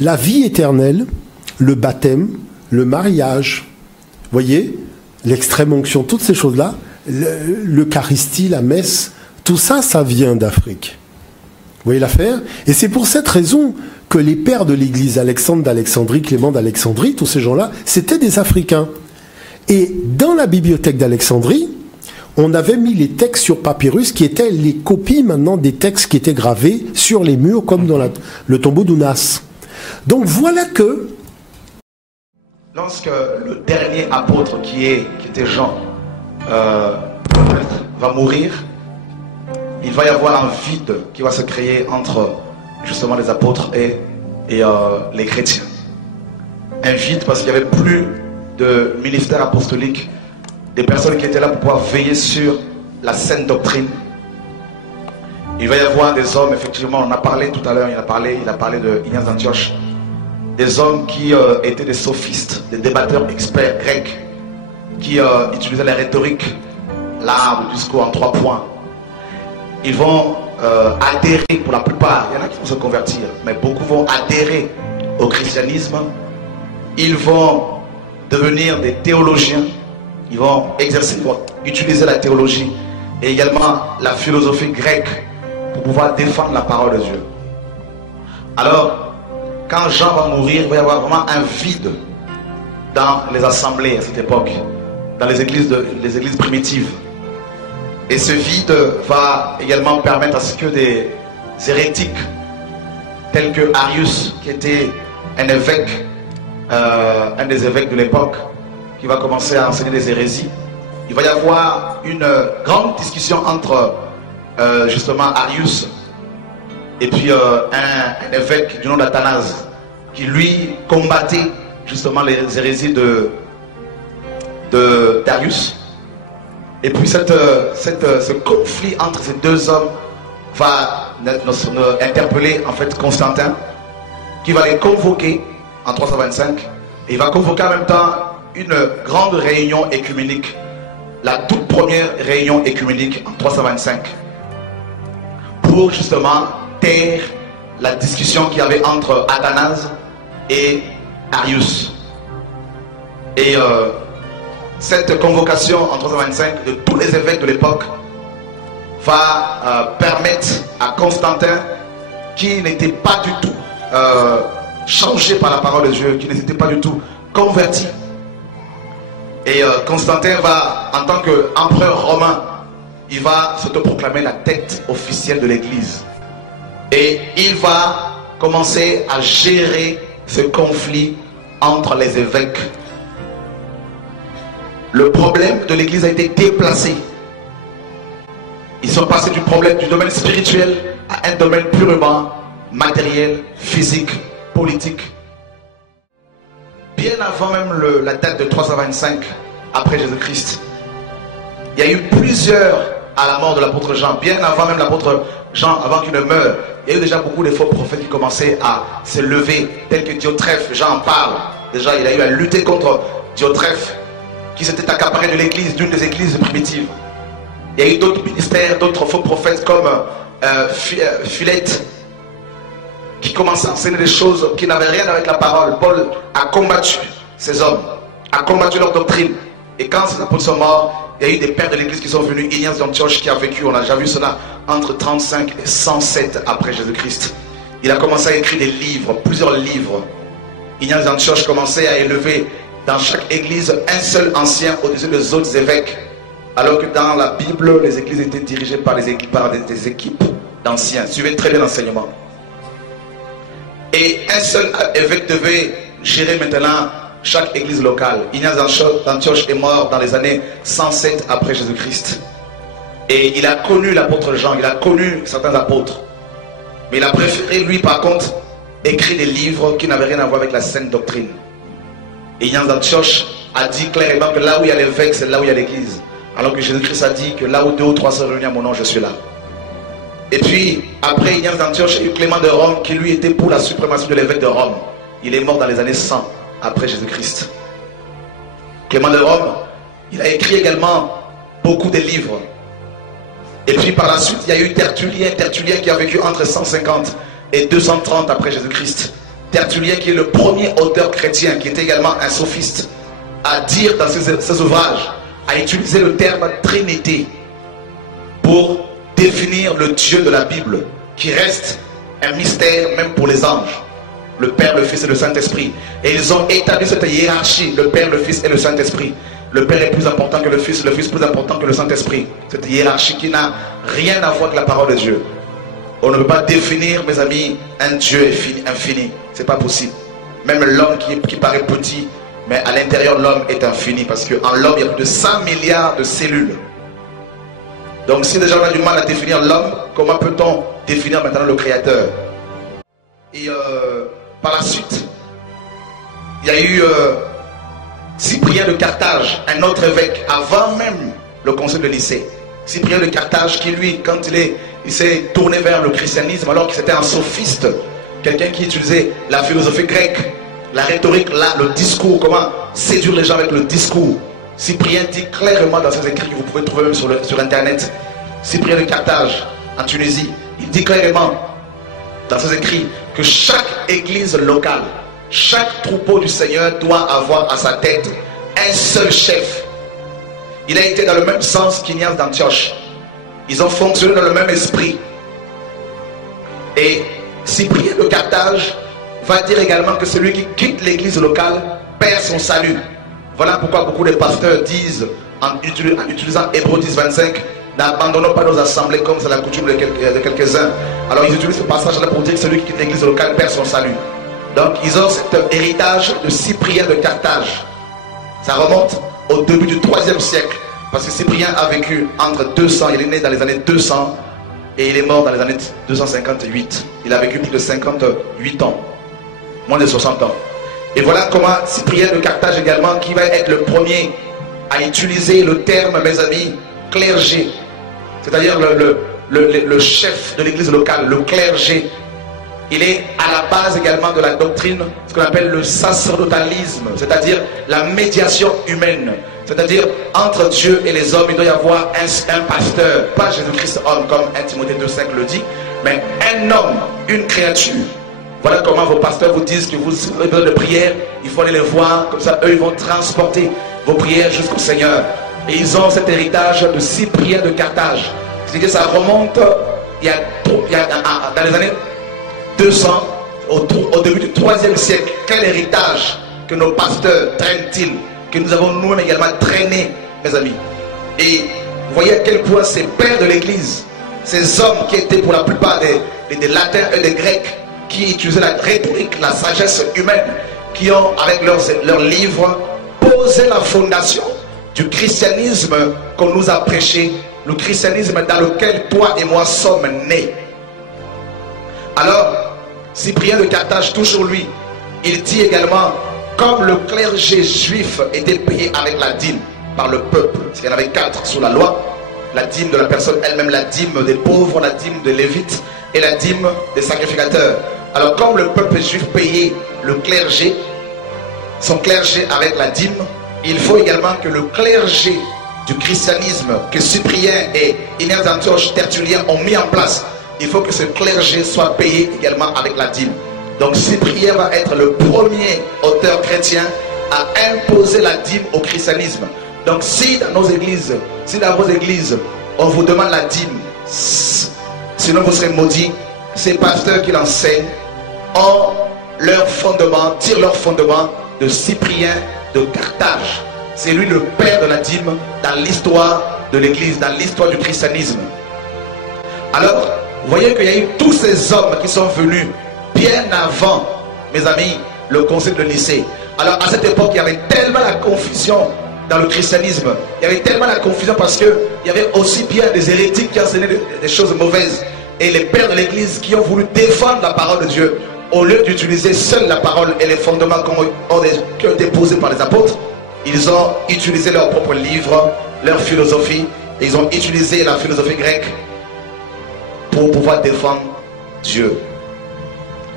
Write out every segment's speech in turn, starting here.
La vie éternelle, le baptême, le mariage, voyez, l'extrême onction, toutes ces choses-là, l'Eucharistie, la messe, tout ça, ça vient d'Afrique. Vous voyez l'affaire? Et c'est pour cette raison que les pères de l'Église, Alexandre d'Alexandrie, Clément d'Alexandrie, tous ces gens-là, c'était des Africains. Et dans la bibliothèque d'Alexandrie, on avait mis les textes sur papyrus qui étaient les copies maintenant des textes qui étaient gravés sur les murs, comme dans le tombeau d'Ounas. Donc voilà que... Lorsque le dernier apôtre qui était Jean va mourir, il va y avoir un vide qui va se créer entre justement les apôtres et les chrétiens. Un vide parce qu'il n'y avait plus de ministère apostolique, des personnes qui étaient là pour pouvoir veiller sur la saine doctrine. Il va y avoir des hommes, effectivement, on a parlé tout à l'heure, il a parlé de Ignace d'Antioche, des hommes qui étaient des sophistes, des débatteurs experts grecs, qui utilisaient la rhétorique, l'art, le discours en 3 points. Ils vont adhérer, pour la plupart, il y en a qui vont se convertir, mais beaucoup vont adhérer au christianisme. Ils vont devenir des théologiens, ils vont exercer, ils vont utiliser la théologie et également la philosophie grecque pour pouvoir défendre la parole de Dieu. Alors, quand Jean va mourir, il va y avoir vraiment un vide dans les assemblées à cette époque, dans les églises primitives. Et ce vide va également permettre à ce que des hérétiques, tels que Arius, qui était un évêque, un des évêques de l'époque, qui va commencer à enseigner des hérésies. Il va y avoir une grande discussion entre justement Arius et puis un évêque du nom d'Athanase, qui lui combattait justement les hérésies d'Arius. Et puis ce conflit entre ces deux hommes va interpeller en fait Constantin, qui va les convoquer en 325, et il va convoquer en même temps une grande réunion écuménique, la toute première réunion écuménique en 325, pour justement taire la discussion qu'il y avait entre Athanase et Arius. Et cette convocation en 325 de tous les évêques de l'époque va permettre à Constantin, qui n'était pas du tout changé par la parole de Dieu, qui n'était pas du tout converti. Et Constantin va, en tant qu'empereur romain, il va s'autoproclamer la tête officielle de l'église. Et il va commencer à gérer ce conflit entre les évêques. Le problème de l'église a été déplacé. Ils sont passés du domaine spirituel à un domaine purement matériel, physique, politique. Bien avant même la date de 325 après Jésus-Christ, il y a eu plusieurs, à la mort de l'apôtre Jean, bien avant même l'apôtre Jean, avant qu'il ne meure, il y a eu déjà beaucoup de faux prophètes qui commençaient à se lever, tels que Diotrephe. Jean en parle. Déjà, il a eu à lutter contre Diotrephe, qui s'était accaparé de l'église, d'une des églises primitives. Il y a eu d'autres ministères, d'autres faux prophètes comme Philette, qui commençaient à enseigner des choses qui n'avaient rien avec la parole. Paul a combattu ces hommes, a combattu leur doctrine. Et quand ces apôtres sont morts, il y a eu des pères de l'église qui sont venus. Ignace d'Antioche qui a vécu, on a déjà vu cela, entre 35 et 107 après Jésus-Christ. Il a commencé à écrire des livres, plusieurs livres. Ignace d'Antioche commençait à élever dans chaque église un seul ancien au-dessus des autres évêques. Alors que dans la Bible, les églises étaient dirigées par des équipes d'anciens. Suivez très bien l'enseignement. Et un seul évêque devait gérer maintenant chaque église locale. Ignace d'Antioche est mort dans les années 107 après Jésus-Christ. Et il a connu l'apôtre Jean, il a connu certains apôtres. Mais il a préféré, lui par contre, écrire des livres qui n'avaient rien à voir avec la saine doctrine. Et Ignace d'Antioche a dit clairement que là où il y a l'évêque, c'est là où il y a l'église. Alors que Jésus-Christ a dit que là où 2 ou 3 sont réunis à mon nom, je suis là. Et puis, après Ignace d'Antioche, il y a eu Clément de Rome qui lui était pour la suprématie de l'évêque de Rome. Il est mort dans les années 100 après Jésus-Christ. Clément de Rome, il a écrit également beaucoup de livres. Et puis par la suite, il y a eu Tertullien qui a vécu entre 150 et 230 après Jésus-Christ. Tertullien, qui est le premier auteur chrétien, qui était également un sophiste, à dire dans ses ouvrages, à utiliser le terme Trinité pour définir le Dieu de la Bible, qui reste un mystère même pour les anges. Le Père, le Fils et le Saint-Esprit. Et ils ont établi cette hiérarchie, le Père, le Fils et le Saint-Esprit. Le Père est plus important que le Fils plus important que le Saint-Esprit. Cette hiérarchie qui n'a rien à voir avec la parole de Dieu. On ne peut pas définir, mes amis, un Dieu infini. C'est pas possible. Même l'homme qui paraît petit, mais à l'intérieur, l'homme est infini. Parce qu'en l'homme, il y a plus de 100 milliards de cellules. Donc si déjà on a du mal à définir l'homme, comment peut-on définir maintenant le Créateur? Et par la suite, il y a eu Cyprien de Carthage, un autre évêque, avant même le concile de Nicée. Cyprien de Carthage qui lui, quand il s'est tourné vers le christianisme, alors qu'il était un sophiste, quelqu'un qui utilisait la philosophie grecque, la rhétorique, le discours, comment séduire les gens avec le discours. Cyprien dit clairement dans ses écrits, que vous pouvez trouver même sur internet, Cyprien de Carthage, en Tunisie, il dit clairement dans ses écrits que chaque église locale, chaque troupeau du Seigneur doit avoir à sa tête un seul chef. Il a été dans le même sens qu'Ignace d'Antioche. Ils ont fonctionné dans le même esprit. Et Cyprien de Carthage va dire également que celui qui quitte l'église locale perd son salut. Voilà pourquoi beaucoup de pasteurs disent, en utilisant Hébreux 10, 25, n'abandonnons pas nos assemblées comme c'est la coutume de quelques-uns. Alors ils utilisent ce passage-là pour dire que celui qui quitte l'église locale perd son salut. Donc ils ont cet héritage de Cyprien de Carthage. Ça remonte au début du 3e siècle. Parce que Cyprien a vécu entre 200, il est né dans les années 200 et il est mort dans les années 258. Il a vécu plus de 58 ans, moins de 60 ans. Et voilà comment Cyprien de Carthage également, qui va être le premier à utiliser le terme, mes amis, clergé. C'est-à-dire le chef de l'église locale, le clergé. Il est à la base également de la doctrine, ce qu'on appelle le sacerdotalisme, c'est-à-dire la médiation humaine. C'est-à-dire, entre Dieu et les hommes, il doit y avoir un pasteur, pas Jésus-Christ homme, comme 1 Timothée 2,5 le dit, mais un homme, une créature. Voilà comment vos pasteurs vous disent que vous avez besoin de prière, il faut aller les voir, comme ça, eux, ils vont transporter vos prières jusqu'au Seigneur. Et ils ont cet héritage de Cyprien de Carthage. C'est-à-dire que ça remonte, dans les années 200, au début du 3e siècle. Quel héritage que nos pasteurs traînent-ils, que nous avons nous-mêmes également traîné, mes amis. Et vous voyez à quel point ces pères de l'église, ces hommes qui étaient pour la plupart des latins et des grecs, qui utilisaient la rhétorique, la sagesse humaine, qui ont avec leurs livres posé la fondation du christianisme qu'on nous a prêché, le christianisme dans lequel toi et moi sommes nés. Alors, Cyprien de Carthage, toujours lui, il dit également, comme le clergé juif était payé avec la dîme par le peuple, parce qu'il y en avait 4 sous la loi, la dîme de la personne elle-même, la dîme des pauvres, la dîme des lévites et la dîme des sacrificateurs. Alors comme le peuple juif payait le clergé, son clergé avec la dîme, il faut également que le clergé du christianisme que Cyprien et Ignace d'Antioche, Tertullien ont mis en place, il faut que ce clergé soit payé également avec la dîme. Donc Cyprien va être le premier auteur chrétien à imposer la dîme au christianisme. Donc si dans nos églises, si dans vos églises, on vous demande la dîme, sinon vous serez maudits, ces pasteurs qui l'enseignent ont leur fondement, tirent leur fondement de Cyprien de Carthage. C'est lui le père de la dîme dans l'histoire de l'église, dans l'histoire du christianisme. Alors, vous voyez qu'il y a eu tous ces hommes qui sont venus bien avant, mes amis, le concile de Nicée. Alors à cette époque, il y avait tellement la confusion dans le christianisme. Il y avait tellement la confusion parce qu'il y avait aussi bien des hérétiques qui enseignaient des choses mauvaises. Et les pères de l'église qui ont voulu défendre la parole de Dieu, au lieu d'utiliser seule la parole et les fondements qui ont été posés par les apôtres, ils ont utilisé leurs propres livres, leur philosophie, et ils ont utilisé la philosophie grecque pour pouvoir défendre Dieu.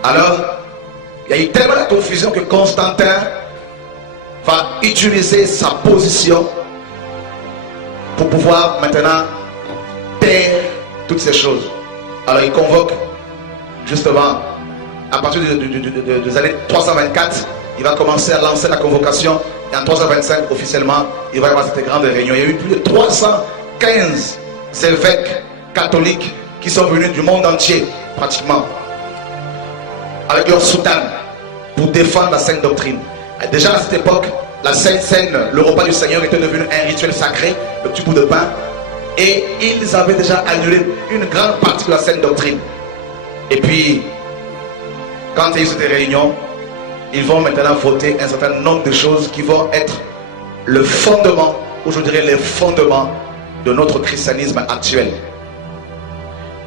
Alors, il y a eu tellement de confusion que Constantin va utiliser sa position pour pouvoir maintenant taire toutes ces choses. Alors il convoque justement à partir des années 324, il va commencer à lancer la convocation. Et en 325, officiellement, il va y avoir cette grande réunion. Il y a eu plus de 315 évêques catholiques qui sont venus du monde entier, pratiquement, avec leur soutane, pour défendre la sainte doctrine. Et déjà à cette époque, la Sainte Seine, le repas du Seigneur était devenu un rituel sacré, le petit bout de pain. Et ils avaient déjà annulé une grande partie de la sainte doctrine. Et puis, quand il y a eu cette réunion, ils vont maintenant voter un certain nombre de choses qui vont être le fondement, ou je dirais les fondements de notre christianisme actuel.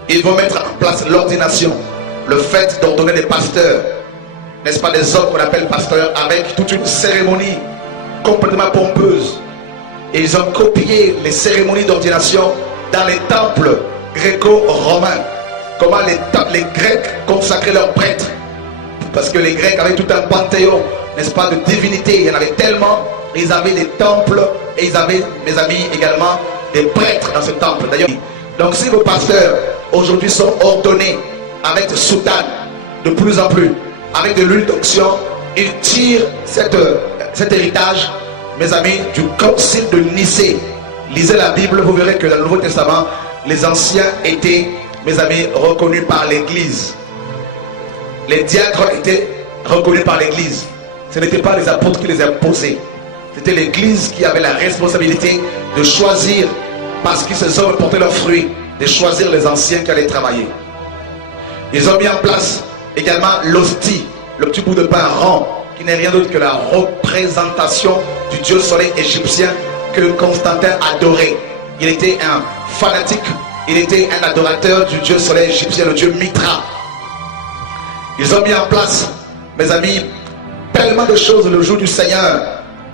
Ils vont mettre en place l'ordination, le fait d'ordonner des pasteurs, n'est-ce pas, des hommes qu'on appelle pasteurs, avec toute une cérémonie complètement pompeuse. Et ils ont copié les cérémonies d'ordination dans les temples gréco-romains. Comment les Grecs consacraient leurs prêtres. Parce que les Grecs avaient tout un panthéon, n'est-ce pas, de divinités. Il y en avait tellement. Ils avaient des temples et ils avaient, mes amis, également des prêtres dans ce temple. D'ailleurs, donc si vos pasteurs aujourd'hui sont ordonnés avec soutane de plus en plus, avec de l'huile d'onction, ils tirent cet héritage, mes amis, du concile de Nicée. Lisez la Bible, vous verrez que dans le Nouveau Testament, les anciens étaient, mes amis, reconnus par l'Église. Les diacres étaient reconnus par l'Église. Ce n'étaient pas les apôtres qui les imposaient. C'était l'Église qui avait la responsabilité de choisir, parce que ces hommes portaient leurs fruits, de choisir les anciens qui allaient travailler. Ils ont mis en place également l'hostie, le petit bout de pain rond, qui n'est rien d'autre que la représentation du dieu soleil égyptien que Constantin adorait. Il était un fanatique, il était un adorateur du dieu soleil égyptien, le dieu Mitra. Ils ont mis en place, mes amis, tellement de choses le jour du Seigneur,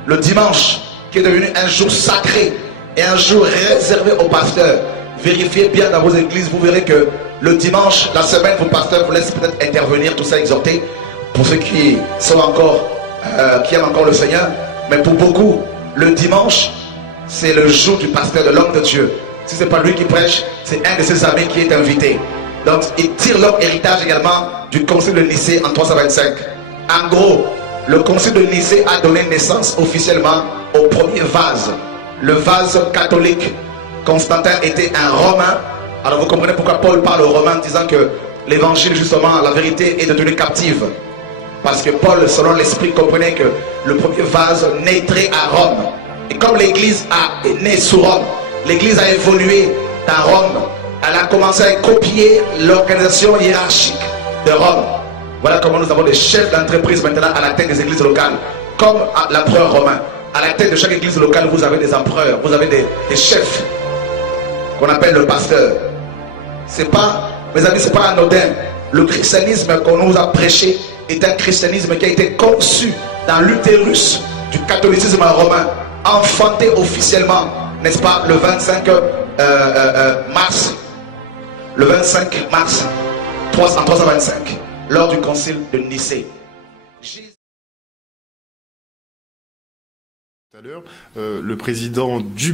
le dimanche, qui est devenu un jour sacré et un jour réservé aux pasteurs. Vérifiez bien dans vos églises, vous verrez que le dimanche, la semaine, vos pasteurs vous laissent peut-être intervenir, tout ça exhorter, pour ceux qui sont encore, qui aiment encore le Seigneur. Mais pour beaucoup, le dimanche, c'est le jour du pasteur, de l'homme de Dieu. Si ce n'est pas lui qui prêche, c'est un de ses amis qui est invité. Donc, il tire leur héritage également du concile de Nicée en 325. En gros, le concile de Nicée a donné naissance officiellement au premier vase. Le vase catholique. Constantin était un Romain. Alors vous comprenez pourquoi Paul parle aux Romains disant que l'évangile, justement, la vérité est devenue captive. Parce que Paul, selon l'esprit, comprenait que le premier vase naîtrait à Rome. Et comme l'église est née sous Rome, l'église a évolué dans Rome. Elle a commencé à copier l'organisation hiérarchique de Rome. Voilà comment nous avons des chefs d'entreprise maintenant à la tête des églises locales, comme l'empereur romain. À la tête de chaque église locale, vous avez des empereurs, vous avez des chefs qu'on appelle le pasteur. C'est pas, mes amis, c'est pas anodin. Le christianisme qu'on nous a prêché est un christianisme qui a été conçu dans l'utérus du catholicisme romain, enfanté officiellement, n'est-ce pas, le 25 mars. Le 25 mars en 325, lors du concile de Nicée. Tout à l'heure, le président du